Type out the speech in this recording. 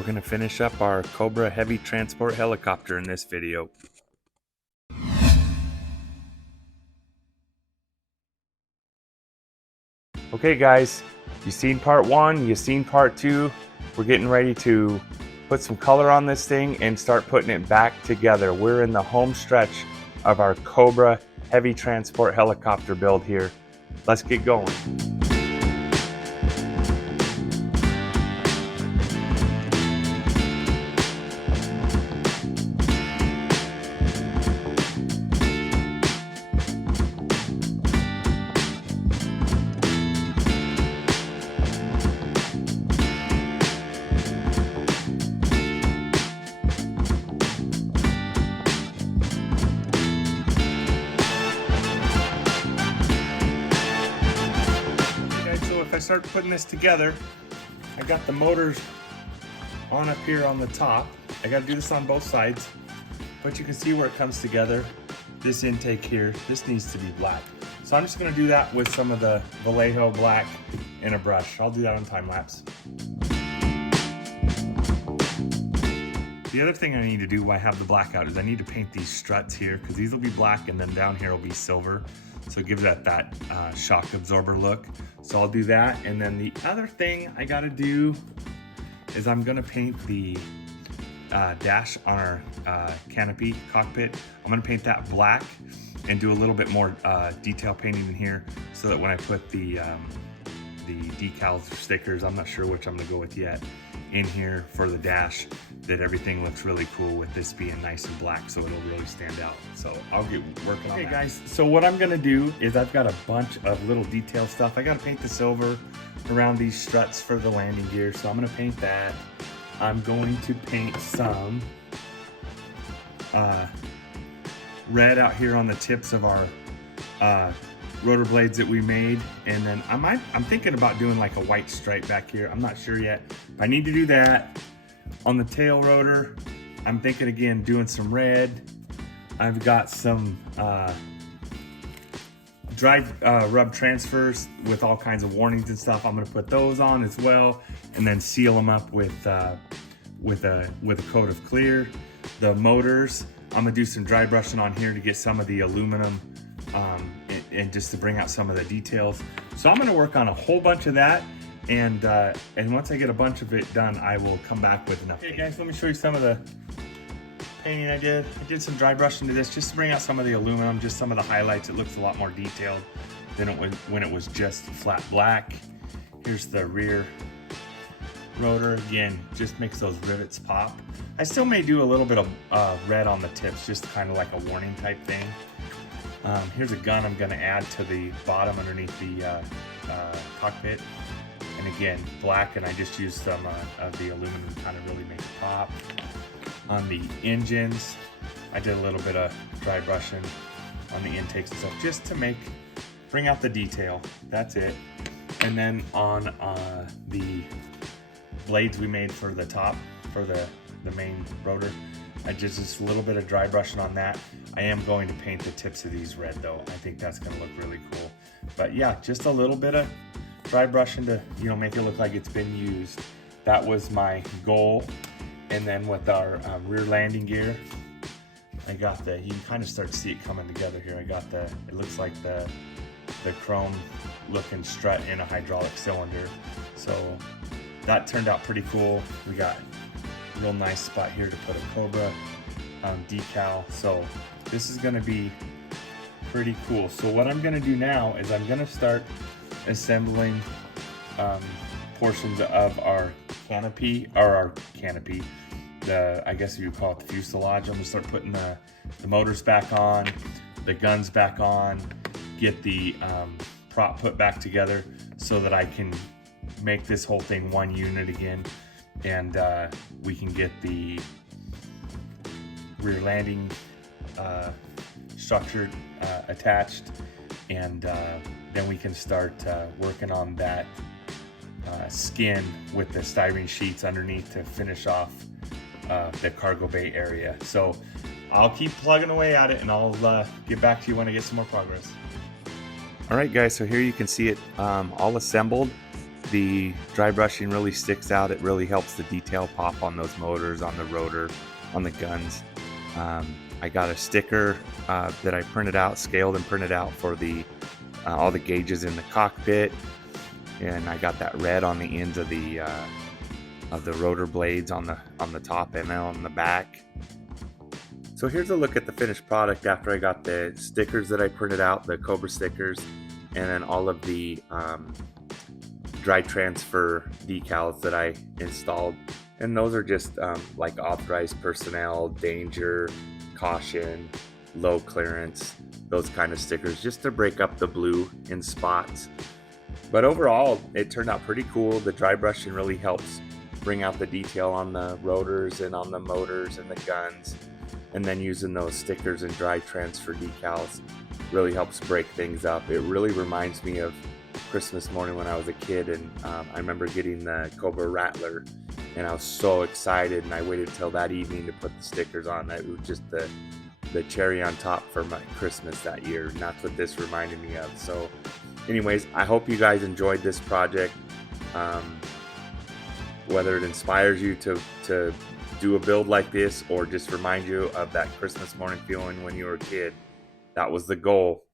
We're going to finish up our Cobra Heavy Transport Helicopter in this video. Okay guys, you've seen part one, you've seen part two. We're getting ready to put some color on this thing and start putting it back together. We're in the home stretch of our Cobra Heavy Transport Helicopter build here. Let's get going. If I start putting this together, I got the motors on up here on the top. I got to do this on both sides, but you can see where it comes together. This intake here, this needs to be black. So I'm just going to do that with some of the Vallejo black in a brush. I'll do that on time lapse. The other thing I need to do while I have the black out is I need to paint these struts here, because these will be black and then down here will be silver. So it gives that shock absorber look. So I'll do that. And then the other thing I gotta do is I'm gonna paint the dash on our canopy cockpit. I'm gonna paint that black and do a little bit more detail painting in here, so that when I put the decals or stickers, I'm not sure which I'm gonna go with yet, in here for the dash, that everything looks really cool with this being nice and black, so it'll really stand out. So I'll get working on that. Okay guys, so what I'm gonna do is I've got a bunch of little detail stuff. I gotta paint the silver around these struts for the landing gear, so I'm gonna paint that. I'm going to paint some red out here on the tips of our rotor blades that we made, and then I'm thinking about doing like a white stripe back here. I'm not sure yet. I need to do that. On the tail rotor, I'm thinking again doing some red. I've got some dry rub transfers with all kinds of warnings and stuff. I'm gonna put those on as well, and then seal them up with a coat of clear. The motors, I'm gonna do some dry brushing on here to get some of the aluminum and just to bring out some of the details. So I'm gonna work on a whole bunch of that, and once I get a bunch of it done, I will come back with enough. Okay guys, let me show you some of the painting I did. I did some dry brushing to this just to bring out some of the aluminum, just some of the highlights. It looks a lot more detailed than when it was just flat black. Here's the rear rotor. Again, just makes those rivets pop. I still may do a little bit of red on the tips, just kind of like a warning type thing. Here's a gun I'm going to add to the bottom underneath the cockpit. And again, black, and I just used some of the aluminum to kind of really make it pop. On the engines, I did a little bit of dry brushing on the intakes and stuff, just to bring out the detail. That's it. And then on the blades we made for the top, for the main rotor, I did just a little bit of dry brushing on that. I am going to paint the tips of these red though. I think that's gonna look really cool. But yeah, just a little bit of dry brushing to, make it look like it's been used. That was my goal. And then with our rear landing gear, I got you can kind of start to see it coming together here. I got it looks like the chrome looking strut in a hydraulic cylinder. So that turned out pretty cool. We got a real nice spot here to put a Cobra decal. So this is gonna be pretty cool. So what I'm gonna do now is I'm gonna start assembling portions of our canopy, I guess you would call it the fuselage. I'm gonna start putting the motors back on, the guns back on, get the prop put back together so that I can make this whole thing one unit again, and we can get the rear landing structure attached, and then we can start working on that skin with the styrene sheets underneath to finish off the cargo bay area. So I'll keep plugging away at it, and I'll get back to you when I get some more progress. All right guys, so here you can see it all assembled. the dry brushing really sticks out. It really helps the detail pop on those motors, on the rotor, on the guns. I got a sticker that I printed out, scaled and printed out for the all the gauges in the cockpit, and I got that red on the ends of the rotor blades on the top and on the back. So here's a look at the finished product after I got the stickers that I printed out, the Cobra stickers, and then all of the dry transfer decals that I installed. And those are just like authorized personnel, danger, caution, low clearance, those kind of stickers, just to break up the blue in spots. But overall, it turned out pretty cool. The dry brushing really helps bring out the detail on the rotors and on the motors and the guns. And then using those stickers and dry transfer decals really helps break things up. It really reminds me of Christmas morning when I was a kid, and I remember getting the Cobra Rattler, and I was so excited, and I waited till that evening to put the stickers on. That was just the cherry on top for my Christmas that year, and that's what this reminded me of. So anyways, I hope you guys enjoyed this project. Whether it inspires you to do a build like this, or just remind you of that Christmas morning feeling when you were a kid, that was the goal.